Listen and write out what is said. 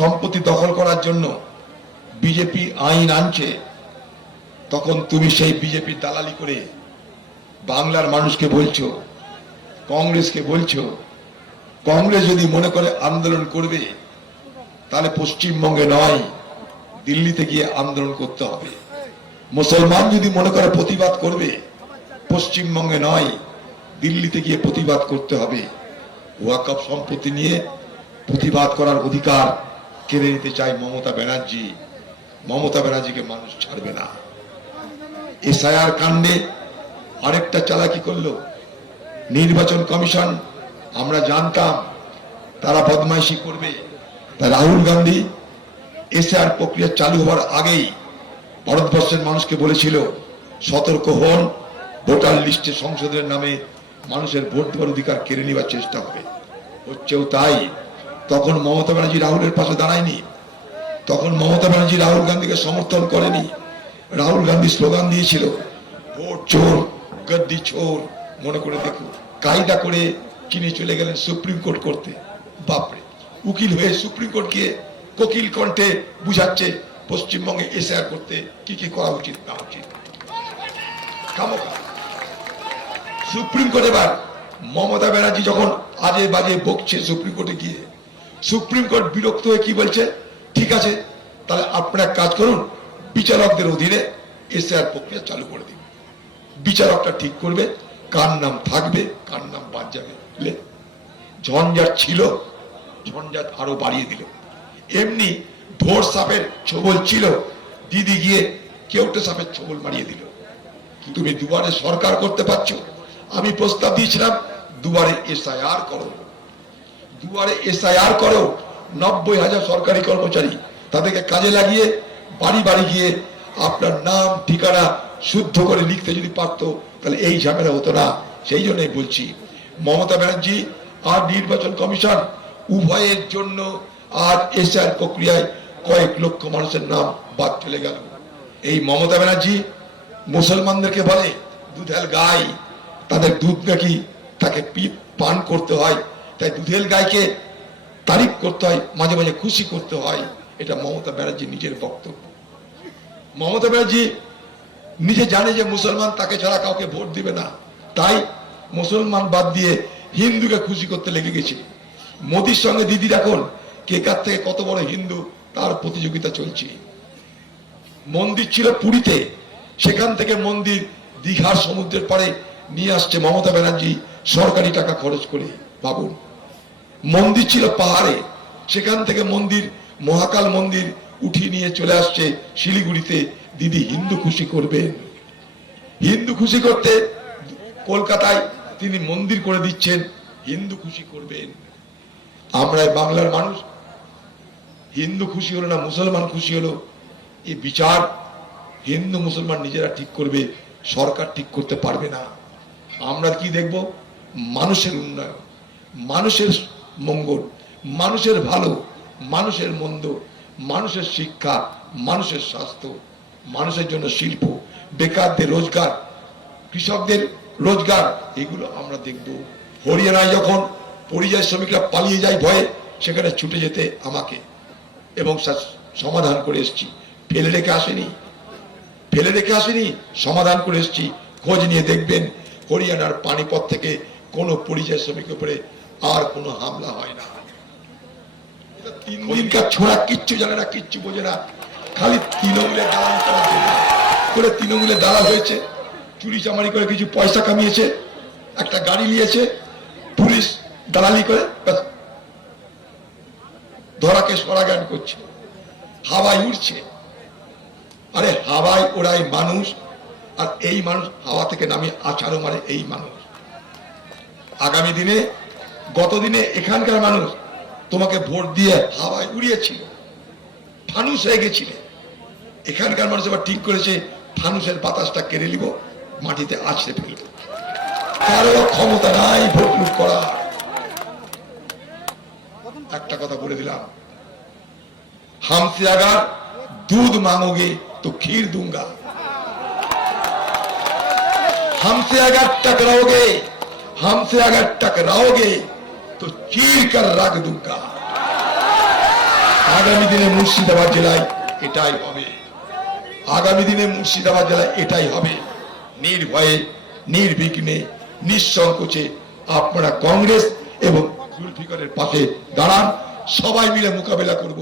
সম্পত্তি দখল করার জন্য বিজেপি আইন আনছে, তখন তুমি সেই বিজেপির দালালি করে বাংলার মানুষকে বলছো, কংগ্রেসকে বলছো, কংগ্রেস যদি মনে করে আন্দোলন করবে তাহলে পশ্চিমবঙ্গে নয় দিল্লিতে গিয়ে আন্দোলন করতে হবে। মুসলমান যদি মনে করে প্রতিবাদ করবে পশ্চিমবঙ্গে নয় দিল্লিতে গিয়ে প্রতিবাদ করতে হবে। ওয়াকফ সম্পত্তি নিয়ে প্রতিবাদ করার অধিকার কেড়ে নিতে চায় মমতা ব্যানার্জি। মমতা ব্যানার্জিকে মানুষ ছাড়বে না। এসআইআর কাণ্ডে আরেকটা চালাকি করলো নির্বাচন কমিশন। আমরা জানতাম তারা বদমাইশি করবে, তা রাহুল গান্ধী এসআইআর প্রক্রিয়া চালু হওয়ার আগেই ভারতবর্ষের মানুষকে বলেছিল সতর্ক হন, ভোটার লিস্টে সংশোধনের নামে মানুষের ভোট দেওয়ার অধিকার কেড়ে নেওয়ার চেষ্টা হবে। হচ্ছেও তাই। তখন মমতা ব্যানার্জি রাহুলের পাশে দাঁড়ায়নি, তখন মমতা ব্যানার্জি রাহুল গান্ধীকে সমর্থন করেনি। রাহুল গান্ধী স্লোগান দিয়েছিল ভোট চোর গদ্দি চোর। মনে করে দেখো, কায়দা করে চিনে চলে গেলেন সুপ্রিম কোর্ট করতে। বাপরে, উকিল হয়ে সুপ্রিম কোর্ট গিয়ে কোকিল কণ্ঠে বুঝাচ্ছে পশ্চিমবঙ্গে এসআইআর করতে কি কি করা উচিত না উচিত। সুপ্রিম কোর্ট এবার মমতা ব্যানার্জি যখন আজে বাজে বকছে সুপ্রিম কোর্টে গিয়ে, সুপ্রিম কোর্ট বিরক্ত হয়ে কি বলছে, ঠিক আছে তাহলে আপনারা কাজ করুন, বিচারকদের অধীনে এসআইআর প্রক্রিয়া চালু করে দিন। বিচারকটা ঠিক করবে কার নাম থাকবে কার নাম বাদ যাবে। ঝঞ্ঝাট ছিল, ঝঞ্ঝাট আরো বাড়িয়ে দিল। এমনি ভোর সাপের ছবল ছিল, দিদি গিয়ে কেউটে সাপের ছবল মারিয়ে দিল। তুমি দুবারে সরকার করতে পারছো। আমি প্রস্তাব দিয়েছিলাম দুবারে এসআইআর করো, দুবারে এসআইআর করো। 90,000 সরকারি কর্মচারী তাদেরকে কাজে লাগিয়ে বাড়ি বাড়ি গিয়ে আপনার নাম ঠিকানা শুদ্ধ করে লিখতে যদি পারতো তাহলে এই ঝামেলা হতো না। সেই জন্যই বলছি মমতা ব্যানার্জি আর নির্বাচন কমিশন উভয়ের জন্য আজ এসআইআর প্রক্রিয়ায় কয়েক লক্ষ মানুষের নাম বাদ চলে গেল। এই মমতা ব্যানার্জি মুসলমানদেরকে বলে দুধেল গাই, তাদের দুধ নাকি তাকে পান করতে হয়, তাই দুধেল গাইকে তারিফ করতে হয়, মাঝে মাঝে খুশি করতে হয়। এটা মমতা ব্যানার্জি নিজের বক্তব্য। মমতা ব্যানার্জি নিজে জানে যে মুসলমান তাকে ছাড়া কাউকে ভোট দিবে না, তাই মুসলমান বাদ দিয়ে হিন্দুকে খুশি করতে লেগে গেছে। মোদির সঙ্গে দিদির এখন কে কার থেকে কত বড় হিন্দু তার প্রতিযোগিতা চলছে। মন্দির ছিল পুরীতে, সেখান থেকে মন্দির দীঘার সমুদ্রের পাড়ে নিয়ে আসছে মমতা ব্যানার্জি সরকারি টাকা খরচ করে। ভাবুন, মন্দির ছিল পাহাড়ে, সেখান থেকে মন্দির মহাকাল মন্দির উঠিয়ে নিয়ে চলে আসছে শিলিগুড়িতে। দিদি হিন্দু খুশি করবেন, হিন্দু খুশি করতে কলকাতায় তিনি মন্দির করে দিচ্ছেন, হিন্দু খুশি করবেন। আমরা বাংলার মানুষ হিন্দু খুশি হলো না মুসলমান খুশি হলো, এই বিচার হিন্দু মুসলমান নিজেরা ঠিক করবে, সরকার ঠিক করতে পারবে না। আমরা কি দেখব? মানুষের উন্নয়ন, মানুষের মঙ্গল, মানুষের ভালো, মানুষের মন্দ, মানুষের শিক্ষা, মানুষের স্বাস্থ্য, মানুষের জন্য শিল্প, বেকারদের রোজগার, কৃষকদের রোজগার, এগুলো আমরা দেখব। হরিয়ানায় যখন পরিযায়ী শ্রমিকরা পালিয়ে যায় ভয়ে, সেখানে ছুটে যেতে আমাকে এবং সমাধান করে এসেছি। ফেলে রেখে আসেনি, ফেলে রেখে আসেনি, সমাধান করে এসেছি। খোঁজ নিয়ে দেখবেন হরিয়ানার পানিপথ থেকে কোনো পরিযায়ী শ্রমিকের উপরে আর কোনো হামলা হয় না। 3 দিনকার ছোড়া কিচ্ছু জানে না, কিচ্ছু বোঝে না, খালি তৃণমূলের দালাল করার জন্য করে তৃণমূলের দালাল হয়েছে, চুরি চামারি করে কিছু পয়সা কামিয়েছে, একটা গাড়ি নিয়েছে, পুলিশ দালালি করে ধরাকে সরা জ্ঞান করছে, হাওয়ায় উড়ছে। আরে হাওয়ায় ওড়াই মানুষ, আর এই মানুষ হাওয়া থেকে নামে আছাড়ও মারে এই মানুষ। আগামী দিনে গতদিনে এখানকার মানুষ তোমাকে ভোট দিয়ে হাওয়ায় উড়িয়েছিল, ফানুস হয়ে গেছিল। এখানকার মানুষ এবার ঠিক করেছে ফানুসের বাতাসটা কেড়ে নিব, মাটিতে আছড়ে ফেলব। কারো ক্ষমতা নাই ভোট লুট করা। একটা কথা বলে দিলাম, হামসে আগার दूध मांगोगे तो खीर दूंगा, हमसे अगर टकराओगे, हमसे अगर टकराओगे तो चीर कर रख दूंगा। আগামী দিনে মুর্শিদাবাদ জেলায় এটাই হবে, আগামী দিনে মুর্শিদাবাদ জেলায় এটাই হবে। নির্ভয়ে, নির্বিঘ্নে, নিঃসংকোচে আপনারা কংগ্রেস এবং জুলফিকারের পাশে দাঁড়ান, সবাই মিলে মোকাবেলা করব।